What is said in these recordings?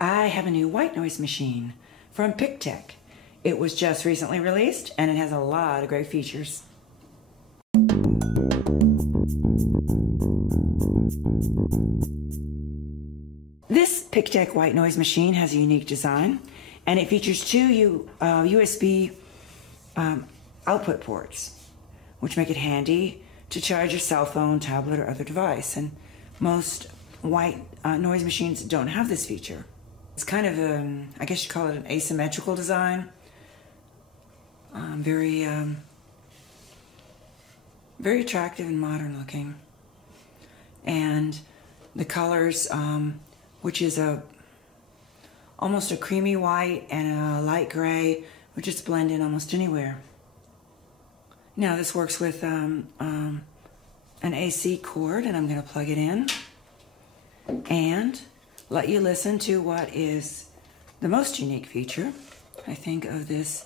I have a new white noise machine from Pictek. It was just recently released and it has a lot of great features. This Pictek White Noise Machine has a unique design, and it features two USB output ports, which make it handy to charge your cell phone, tablet, or other device. And most white noise machines don't have this feature. It's kind of I guess you call it an asymmetrical design. Very attractive and modern looking. And the colors, which is almost a creamy white and a light gray, would just blend in almost anywhere. Now this works with an AC cord, and I'm going to plug it in and let you listen to what is the most unique feature, I think, of this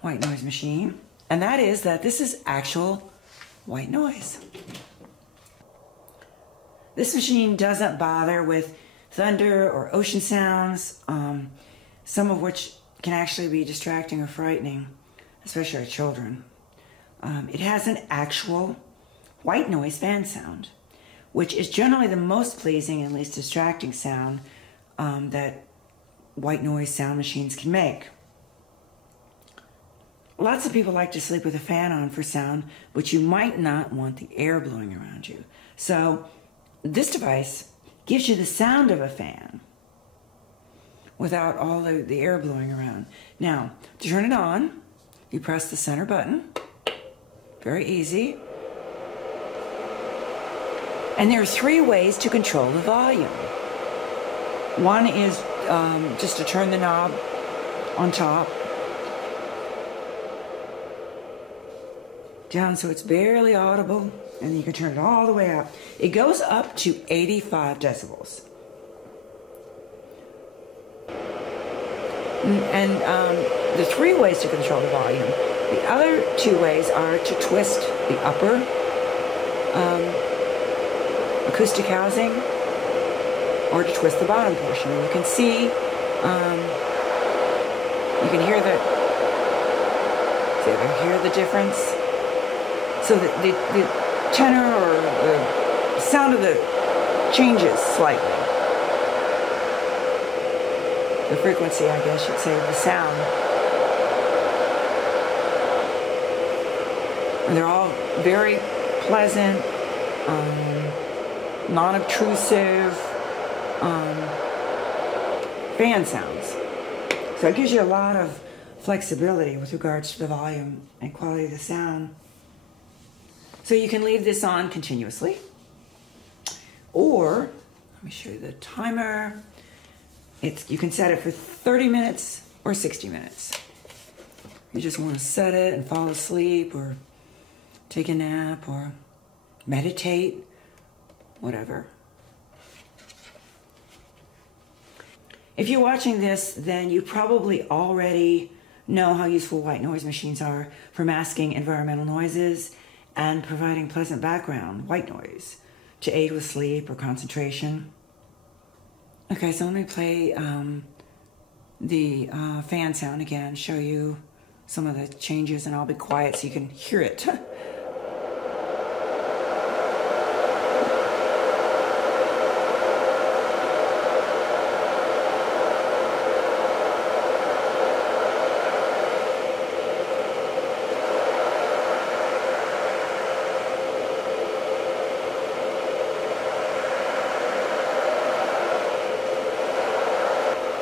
white noise machine, and that is that this is actual white noise. This machine doesn't bother with thunder or ocean sounds, some of which can actually be distracting or frightening, especially our children. It has an actual white noise fan sound, which is generally the most pleasing and least distracting sound that white noise sound machines can make. Lots of people like to sleep with a fan on for sound, but you might not want the air blowing around you. So this device gives you the sound of a fan without all the air blowing around. Now, to turn it on, you press the center button. Very easy. And there are three ways to control the volume. One is just to turn the knob on top down so it's barely audible, and you can turn it all the way up. It goes up to 85 decibels. And the three ways to control the volume. The other two ways are to twist the upper acoustic housing, or to twist the bottom portion. And you can see, you can hear the difference. So the tenor or the sound of the changes slightly. The frequency, I guess you'd say, of the sound. And they're all very pleasant, non-obtrusive fan sounds. So it gives you a lot of flexibility with regards to the volume and quality of the sound. So you can leave this on continuously, or let me show you the timer. You can set it for 30 minutes or 60 minutes. You just want to set it and fall asleep, or take a nap, or meditate, whatever. If you're watching this, then you probably already know how useful white noise machines are for masking environmental noises and providing pleasant background white noise to aid with sleep or concentration. Okay, so let me play the fan sound again, show you some of the changes, and I'll be quiet so you can hear it.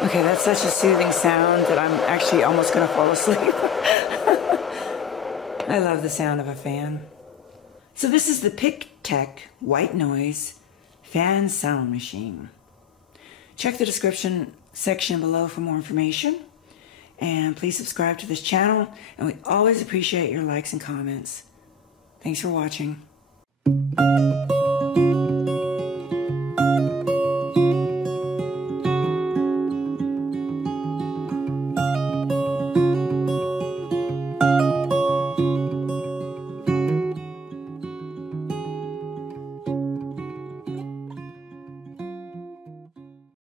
Okay, that's such a soothing sound that I'm actually almost going to fall asleep. I love the sound of a fan. So this is the Pictek White Noise Fan Sound Machine. Check the description section below for more information. And please subscribe to this channel. And we always appreciate your likes and comments. Thanks for watching.